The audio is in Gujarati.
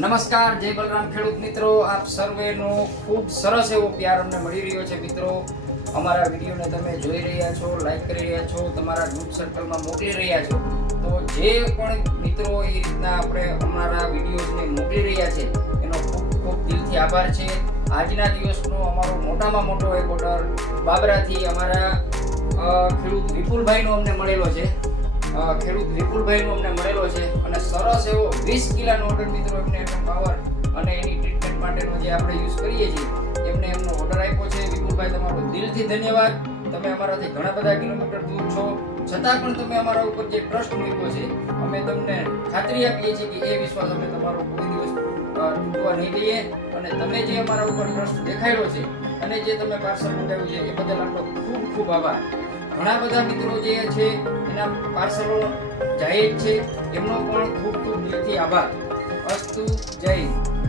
નમસ્કાર, જય બલરામ ખેડૂત મિત્રો. આપ સર્વેનો ખૂબ સરસ એવો પ્યાર અમને મળી રહ્યો છે મિત્રો. અમારા વિડીયોને તમે જોઈ રહ્યા છો, લાઈક કરી રહ્યા છો, તમારા ગ્રુપ સર્કલમાં મોકલી રહ્યા છો. તો જે પણ મિત્રો એ રીતના આપણે અમારા વિડીયોઝને મોકલી રહ્યા છે એનો ખૂબ ખૂબ દિલથી આભાર છે. આજના દિવસનો અમારો મોટામાં મોટો એક ઓર્ડર બાબરાથી અમારા ખેડૂત વિપુલભાઈનો અમને મળેલો છે. અને સરસ એવો 20 કિલોનો ઓર્ડર મિત્રો એમને પાવર અને એની ટ્રીટમેન્ટ માટેનો જે આપણે યુઝ કરીએ છીએ એમને એમનો ઓર્ડર આપ્યો છે. વિપુલભાઈ, તમારો દિલથી ધન્યવાદ. તમે અમારાથી ઘણા બધા કિલોમીટર દૂર છો, છતાં પણ તમે અમારા ઉપર જે ટ્રસ્ટ મૂક્યો છે, અમે તમને ખાતરી આપીએ છીએ કે એ વિશ્વાસ અમે તમારો કોઈ દિવસ તૂટવા નહીં દઈએ. અને તમે જે અમારા ઉપર ટ્રસ્ટ દેખાડ્યો છે અને જે તમે પાર્સલ મંગાવ્યું છે એ બદલ આપણો ખૂબ ખૂબ આભાર. ઘણા બધા મિત્રો જે છે એના પાર્સલો જાય છે, એમનો પણ ખૂબ ખૂબ દિલથી આભાર. અસ્તુ. જય હિન્દ.